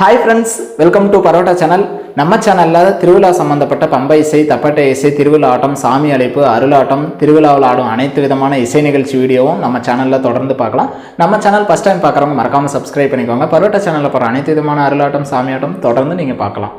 Hi friends welcome to parotta channel நம்ம சேனலில் திருவிழா சம்பந்தப்பட்ட பம்பை இசை தப்பட்டை இசை திருவிழா ஆட்டம் சாமி அழைப்பு அருளாட்டம் திருவிழாவில் ஆடும் அனைத்து விதமான இசை நிகழ்ச்சி வீடியோவும் நம்ம சேனலில் தொடர்ந்து பார்க்கலாம். நம்ம சேனல் ஃபஸ்ட் டைம் பார்க்குறவங்க மறக்காமல் சப்ஸ்கிரைப் பண்ணிக்கோங்க. பரோட்டா சேனலில் போகிற அனைத்து விதமான அருளாட்டம் சாமி ஆட்டம் தொடர்ந்து நீங்கள் பார்க்கலாம்.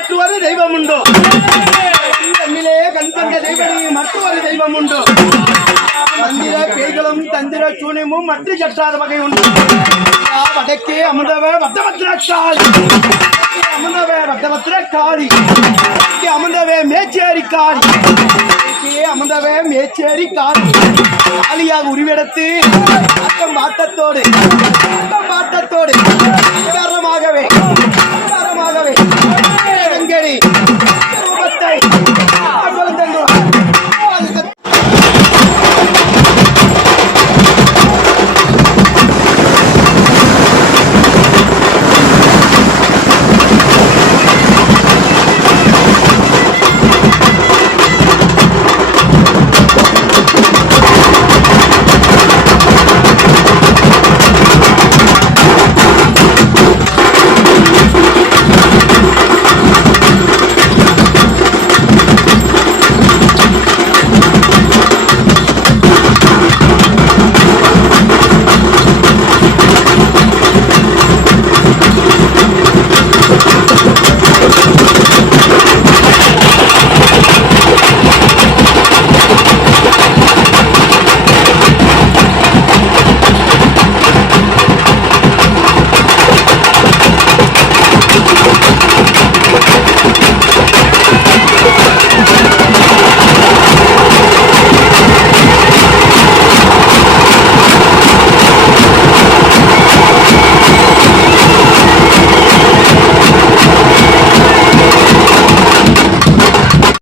தெய்வனி தெய்வம் உண்டு கண்ணிலே கண் கண்ட தெய்வனி மற்றொரு தெய்வம் உண்டு மந்திர கைகளும் தந்திர சூனியமும் மற்ற கட்டாத வகை உண்டு. ஆ, வடக்கே அமுதவ வட்டவத்திர காளி அமுதவ அமுதவே மேச்சேரி காலி வடக்கே அமுதவே மேச்சேரி காளி காளியாக உருவெடுத்து அக்கம் பாட்டத்தோடு அக்கம் பாட்டத்தோடு காரணமாகவே